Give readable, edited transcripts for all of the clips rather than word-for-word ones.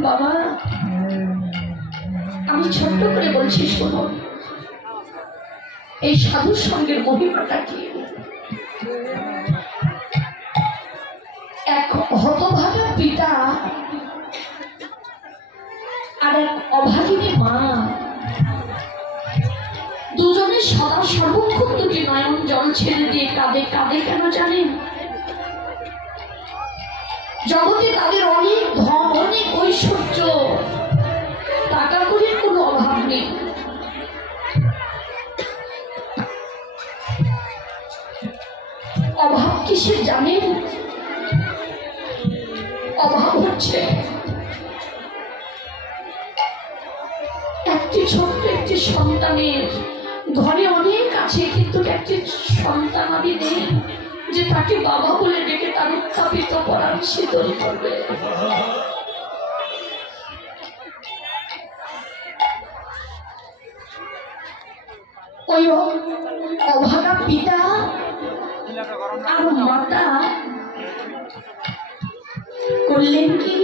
বাবা আমি ছোট্ট করে বলছি শোনো, এই সাধু সঙ্গের মহিমাটা কি? এক হতভাগা পিতা আর এক অভাগিনী মা, দুজনে সদা সর্বক্ষণ দুটি নয়ন জল ছেড়ে দিয়ে কাঁদে। কাঁদে কেন জানেন? জগতে তাদের অনেক ধন, অনেক ঐশ্বর্য, টাকা কড়ির কোনো অভাব নেই, অভাব কিসের জানেন? অভাব হচ্ছে একটি ছোট্ট একটি সন্তানের ঘরে অনেক আছে, কিন্তু একটি সন্তানাদি নেই যে তাকে বাবা বলে ডেকে তার উত্থাপিত করার শীতল করবে। ওই অভাগা পিতা আর মাতা করলেন কি,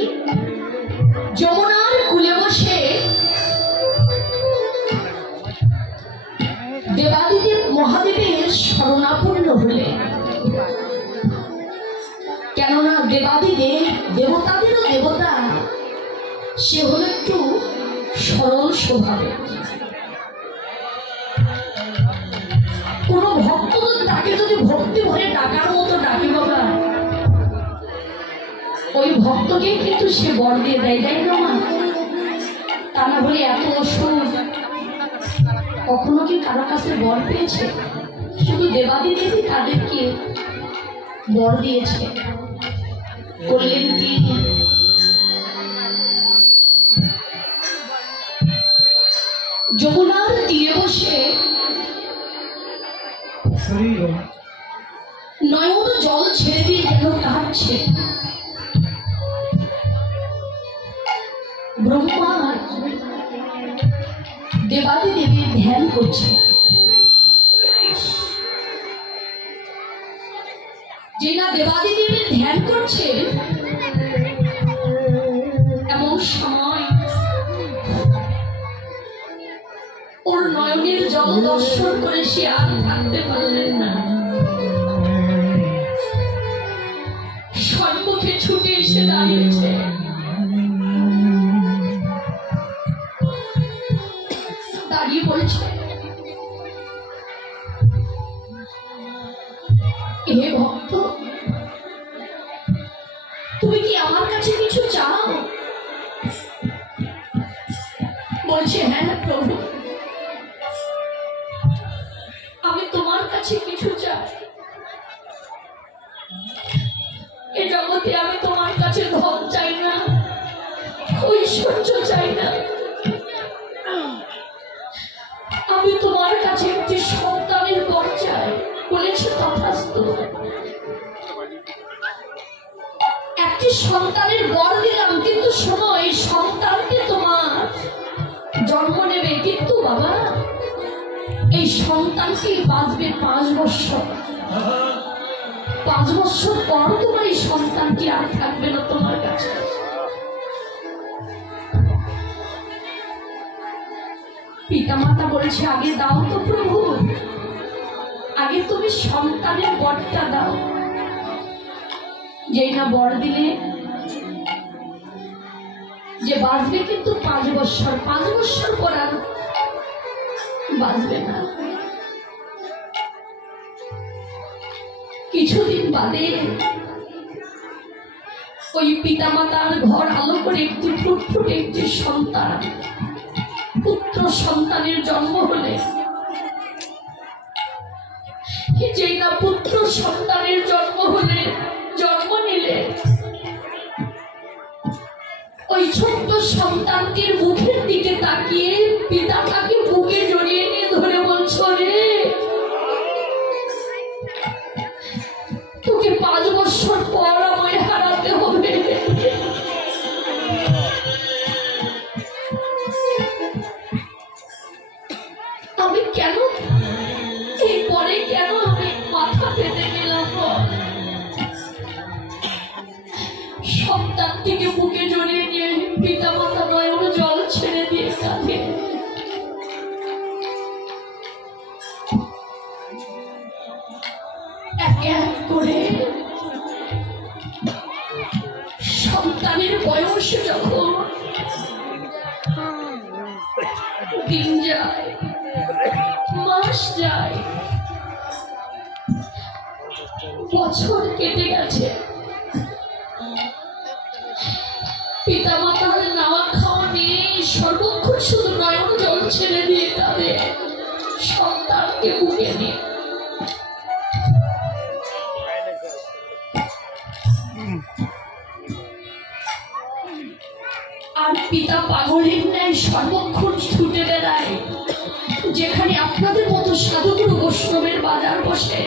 যমুনার কূলে বসে দেবাদিদেব মহাদেবের শরণাপন্ন হলেন। কেননা দেবাদিদেব দেবতাদেরও দেবতা, সে হল একটু সরল স্বভাবে। কোন ভক্ত তাকে যদি ভক্তি ভরে ডাকার মতো ডাকে বাবা, ওই ভক্তকে কিন্তু সে বর দিয়ে দেয়, দেয় না? তা না বলে এত সুর কখনো কি কারো কাছে বর পেয়েছে? শুধু দেবাদিদেবী তাদেরকে বর দিয়েছে। করলেন কি, যমুনার তীরে বসে নয়ন জল ছেড়ে দিয়ে যেন কাঁদছে। ব্রহ্মা দেবাদিদেবীর ধ্যান করছে। যে না দেবাদিদেবীর ধ্যান করছে, এমন সময় ওর নয়নের জল দর্শন করে সে আর থাকতে পারলেন না। সম্মুখে ছুটে এসে দাঁড়িয়েছে। দাঁড়িয়ে বলছে, হে ভক্ত, তুমি কি আমার কাছে কিছু চাও? বলছে, হ্যাঁ প্রভু, আমি তোমার কাছে কিছু চাই। এ জগতে আমি তোমার কাছে ধন চাই না, ঐশ্বর্য চাই না, আমি তোমার কাছে একটি সন্তানের বর চাই। বলেছে তথাস্তু। একটি সন্তানের বর দিলাম, কিন্তু শোনো, এই সন্তানকে তোমার জন্ম নেবে, কিন্তু বাবা এই সন্তানকে বাঁচবে 5 বছর। 5 বছর পর তোমার এই সন্তানটি আর থাকবে না তোমার কাছে। পিতামাতা বলছে, আগে দাও তো প্রভু, আগে তুমি সন্তানের বরটা দাও। যেই না বর দিলে যে বাঁচবে কিন্তু 5 বছর, 5 বছর পর আর বাঁচবে না। কিছুদিন বাদে ওই পিতামাতার ঘর আলো করে একটি ফুটফুটে একটি সন্তান, পুত্র সন্তানের জন্ম হলে, যেই না পুত্র সন্তানের জন্ম হলে, জন্ম নিলে, ওই ছোট্ট সন্তানটির মুখের দিকে তাকিয়ে পিতা তাকে বুকে জড়িয়ে নিয়ে ধরে বলছো, রে তোকে 5 বছর পর আমায় হারাতে হবে। আমি কেন এই পরে কেন আমি মাথা পেতে নিলাম? সন্তানটিকে বুকে জড়িয়ে নিয়ে পিতা সন্তানের বয়স যখন দিন যায়, মাস যায়, বছর কেটে গেছে, পিতা মাতার নাওয়া খাওয়া নেই, সর্বক্ষণ শুধু নয়ন জল ছেড়ে দিয়ে তাদের সন্তানকে বুকে নিয়ে। আর পিতা পাগলের ন্যায় সর্বক্ষণ ছুটে বেড়ায়, যেখানে আপনাদের মতো সাধুগুরু বৈষ্ণবের বাজার বসে,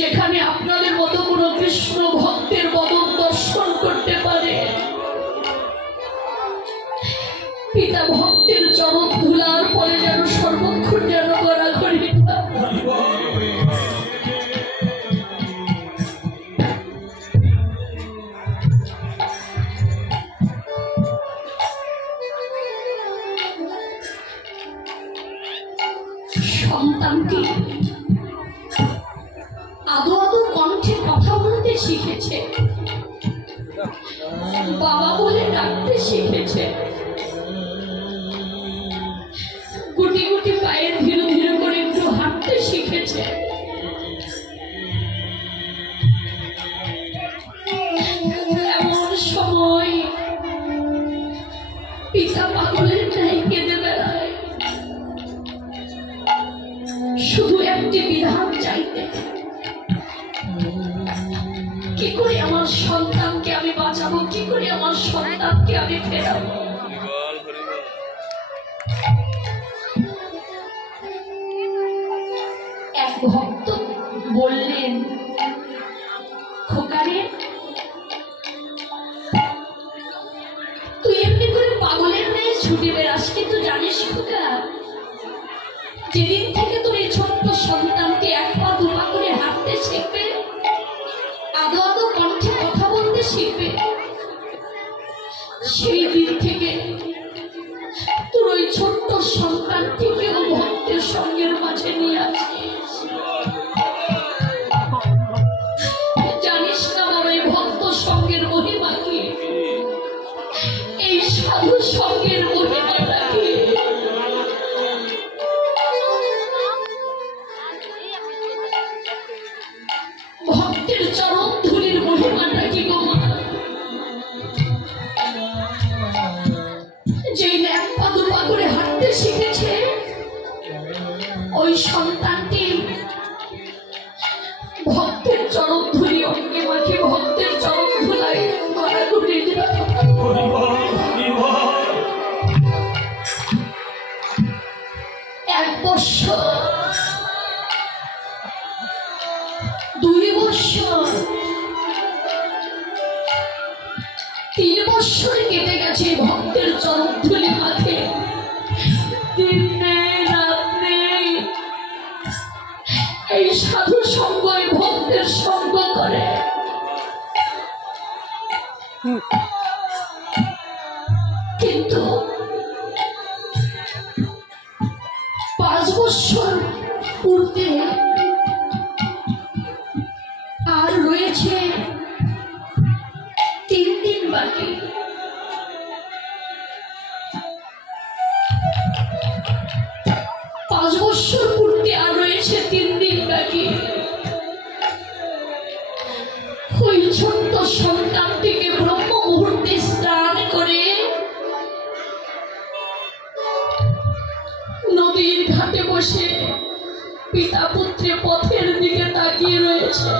যেখানে আপনাদের মতো কোন কৃষ্ণ ভক্তের বদন দর্শন করতে পারে, পিতা ভক্তের চরণ ধুলার পরে যেন সর্বক্ষণ যেন গড়াগড়ি। সন্তানটি আদো আদো কণ্ঠে কথা বলতে শিখেছে, বাবা বলে ডাকতে শিখেছে, গুটি গুটি পায়ের ধীরে ধীরে করে একটু হাঁটতে শিখেছে। এমন সময় পিতা পাগলের ন্যায় কেঁদে বেড়ায়, শুধু একটি বিধান চাইতে, কি করে আমার সন্তানকে আমি বাঁচাবো, কি করে আমার সন্তানকে আমি ফেরাবো। এক ভক্ত বললেন, খোকারে তুই এমনি করে পাগলের ন্যায় ছুটে বেড়াস, কিন্তু জানিস খোকা, যেদিন থেকে তোর এই ছোট্ট সন্তানকে এক পা দু পা করে হাঁটতে শিখবে, আদো আদো কণ্ঠে কথা বলতে শিখবে, সেই দিন থেকে তোর ওই ছোট্ট সন্তানটিকেও ভক্তের সঙ্গের মাঝে নিয়ে আসিস। জানিস না বাবা, এই ভক্ত সঙ্গের মহিমা কি, এই সাধু সঙ্গের মহিমাটা কি। ভক্তের চরণ ধুলির মহিমাটা কি গো মা, যেই এক পা দু পা করে হাঁটতে শিখেছে, ওই সন্তানটি ভক্তের চরণ ধুলি অঙ্গে মাখে, ভক্তের চরণ ধুলাই গড়াগড়ি যায়। এক বছর, 2 বছর, 3 বছর কেটে গেছে ভক্তের চরণ ধুলি মাখে, দিন নেই রাত নেই এই সাধু সঙ্গ, ভক্তের সঙ্গ করে। কিন্তু 5 বছর পূর্বে আর রয়েছে 3 দিন বাকি। 5 বছর পূর্বে আর রয়েছে 3 দিন বাকি। ওই ছোট্ট সন্তানটিকে ব্রহ্ম মুহূর্তে স্নান করে নদীর ঘাটে বসে পিতা পুত্রে পথের দিকে তাকিয়ে রয়েছে।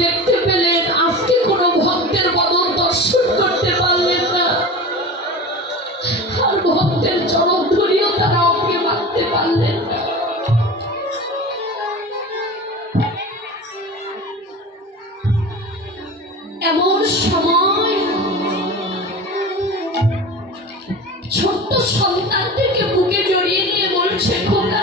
দেখতে পেলেন, আজকে কোনো ভক্তের বদন দর্শন করতে পারলেন না, আর ভক্তের চরণ ধরিও তারা অঙ্গে মাখতে পারলেন না। এমন সময় ছোট্ট সন্তানটিকে বুকে জড়িয়ে নিয়ে বলছে, খোকা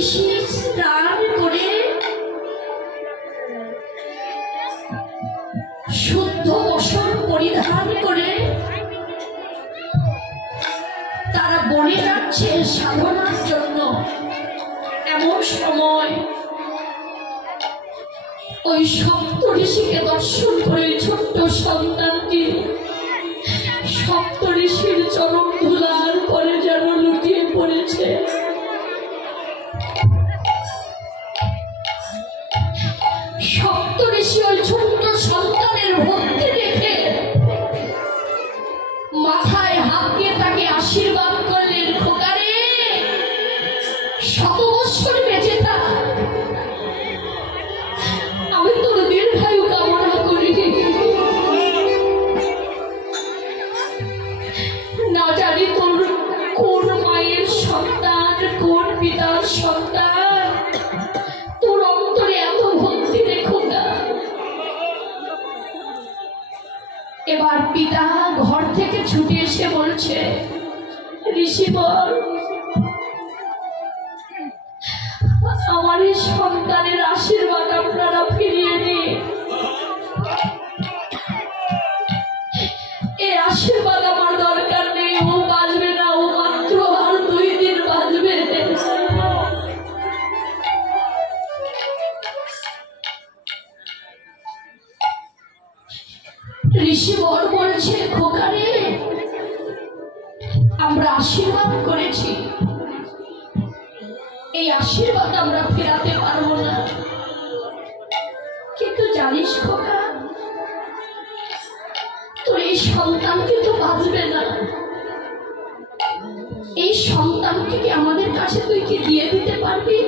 ঋষি স্নান করে শুদ্ধ বসন পরিধান করে তারা বনে যাচ্ছে সাধনার জন্য। এমন সময় ওই সপ্ত ঋষিকে দর্শন করে ছোট্ট সন্তানটি সপ্ত ঋষির চরণ ধুলার পরে যেন লুটিয়ে পড়েছে। সপ্ত ঋষি ওই ছোট্ট সন্তানের ভক্তি দেখে মাথায় হাত দিয়ে তাকে আশীর্বাদ করলেন, খোকারে শত বৎসর বেঁচে থাক, আমি তোর দীর্ঘায়ু কামনা করি। না জানি তোর কোন মায়ের সন্তান, কোন পিতার সন্তান, তোর অন্তরে এত ভক্তি রে খোকা। এবার পিতা ঘর থেকে ছুটে এসে বলছে, ঋষিবর আমার এই সন্তানের আশীর্বাদ আপনারা ফিরিয়ে দিন। এই আশীর্বাদ আমার দরকার নেই, ও বাঁচবে না, ও মাত্র আর 2 দিন বাঁচবে। ঋষিবর বলছে, খোকারে আমরা আশীর্বাদ করেছি, এই আশীর্বাদ আমরা ফেরাতে পারবো না, কিন্তু জানিস খোকা তোর এই সন্তান কিন্তু বাঁচবে না। এই সন্তানটিকে আমাদের কাছে তুই কি দিয়ে দিতে পারবি?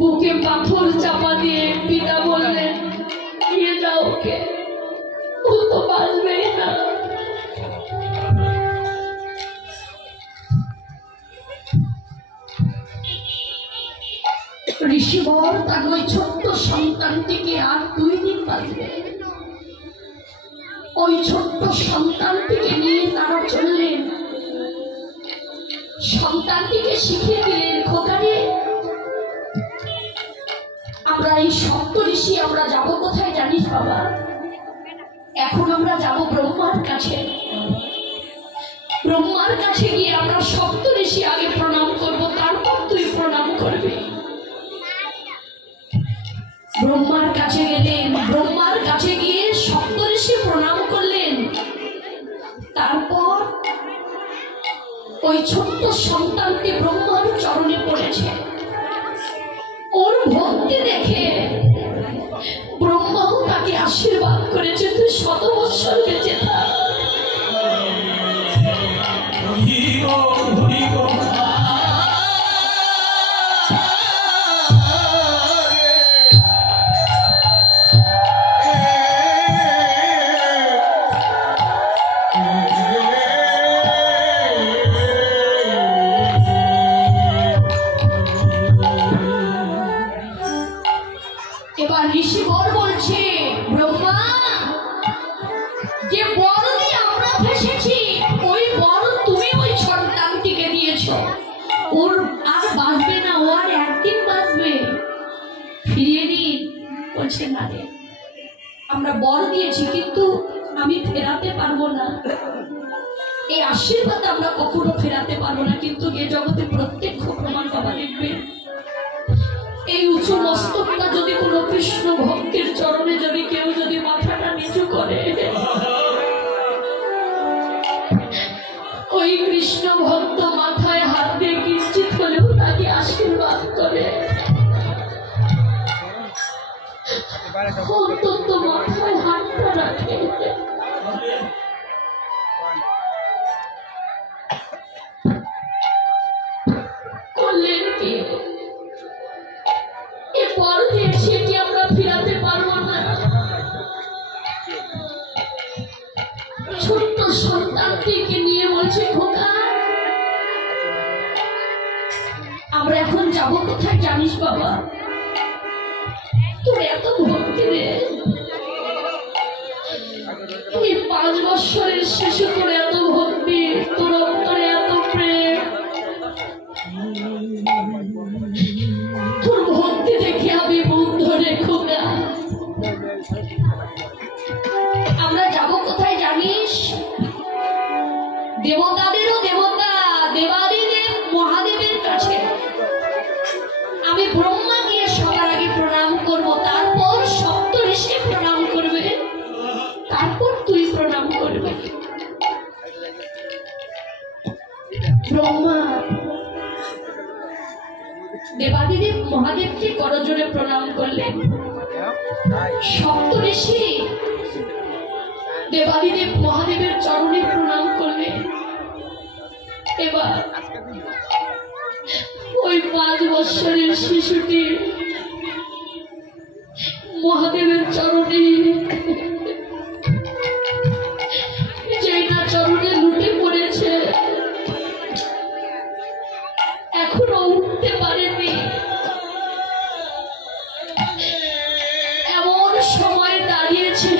বুকে পাথর চাপা দিয়ে পিতা বললেন, নিয়ে যাও ওকে, ও তো বাঁচবেই না। ঋষিবর তার ওই ছোট্ট সন্তানটিকে আর 2 দিন বাঁচবে, ওই ছোট্ট সন্তানটিকে নিয়ে তারা চললেন। সন্তানটিকে শিখিয়ে দিলেন, খোকারে আমরা এই সপ্ত ঋষি আমরা যাব কোথায় জানিস বাবা? এখন আমরা যাব ব্রহ্মার কাছে। ব্রহ্মার কাছে গিয়ে আমরা সপ্ত ঋষি আগে প্রণাম করব, তারপর তুই প্রণাম করবি। ব্রহ্মার কাছে গেলেন, ব্রহ্মার কাছে গিয়ে সপ্ত ঋষি প্রণাম করলেন। তারপর ওই ছোট্ট সন্তানটি ব্রহ্মার চরণে পড়েছে। ওর ভক্তি দেখে ব্রহ্মাও তাকে আশীর্বাদ করেছে, তুই 100 বৎসর বেঁচে থাক। এবার ঋষিবর বলছে, ব্রহ্মা যে বর দিয়ে আমরা ফেসেছি, ওই বর তুমি ওই সন্তানটিকে দিয়েছ, ওর আর বাঁচবে না, ও আর 1 দিন বাঁচবে, ফিরিয়ে নিন। বলছে, না রে, আমরা বর দিয়েছি কিন্তু আমি ফেরাতে পারবো না, এই আশীর্বাদ আমরা কখনো ফেরাতে পারবো না। কিন্তু এ জগতে প্রত্যেক প্রমাণ বাবা দেখবে, এই উঁচু মস্তকটা যদি কোনো কৃষ্ণ ভক্তের চরণে যদি কেউ যদি মাথাটা নিচু করে, ওই কৃষ্ণ ভক্ত মাথায় হাত দিয়ে কিঞ্চিত হলেও তাকে আশীর্বাদ করে, অন্তত মাথায় হাতটা রাখে। করলেন কি? এরপর সেটি আমরা ফিরাতে পারবো না। ছোট্ট সন্তানটিকে নিয়ে বলছে, খোকা আমরা এখন যাব কোথায় জানিস বাবা? তোর এত ভক্তি রে, এই 5 বৎসরের শিশু তোর এত ভক্তি, তোর ব্রহ্মা দেবাদিদেব মহাদেবকে করজোড়ে প্রণাম করলেন। সপ্ত ঋষি দেবাদিদেব মহাদেবের চরণে প্রণাম করলেন। এবার ওই 5 বৎসরের শিশুটি মহাদেবের চরণে, যেই না চরণে লুটে পড়েছে, এখনো উঠতে পারেনি। এমন সময় দাঁড়িয়েছে,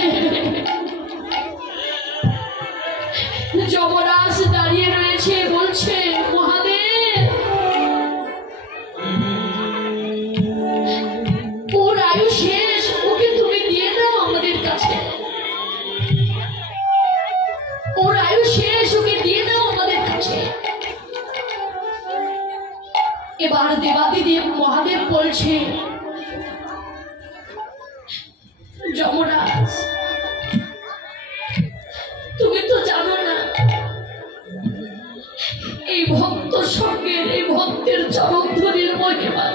যমরাজ দাঁড়িয়ে রয়েছে, বলছে মহাদেব ওর আয়ু শেষ, ওকে তুমি দিয়ে দাও আমাদের কাছে। ওর আয়ু শেষ, ওকে দিয়ে দাও আমাদের কাছে। এবার দেবাদিদেব মহাদেব বলছে যমরাজ তুমি তো জানো না এই ভক্ত সঙ্গের, এই ভক্তের চরণধ্বনির মহিমা।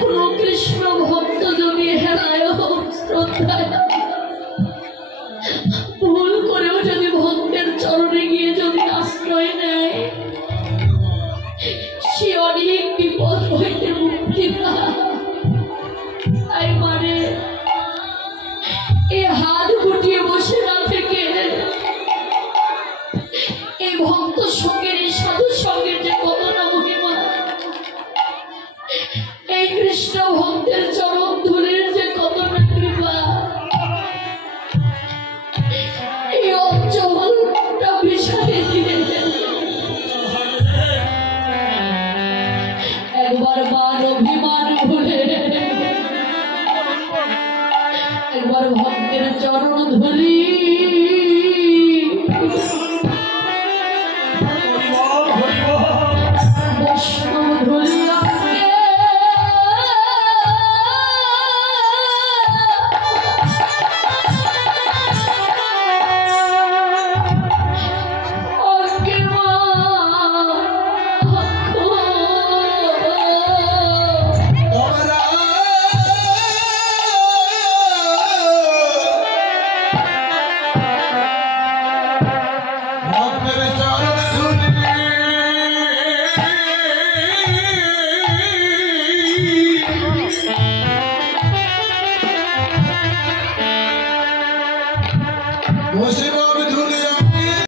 কোন কৃষ্ণ ভক্ত যদি হেলায় শ্রদ্ধায় ভুল করেও যদি ভক্তের চরণে গিয়ে যদি আশ্রয় নেয়, সে অনেক বিপদ হইতে মুক্তি পায়। তাই মানে এই হাত গুটিয়ে বসে না থেকে এই ভক্ত সঙ্গের, এই সাধু সঙ্গের যে কত না মহিমা, এই কৃষ্ণ ভক্তের চরণ ধুলির যে কত না কৃপা, এই অঞ্চলটা বিষয়ে একবার মান অভিমান ভুলে একবার ভক্তের চরণ ধুলি বৈষ্ণব ধুলি Você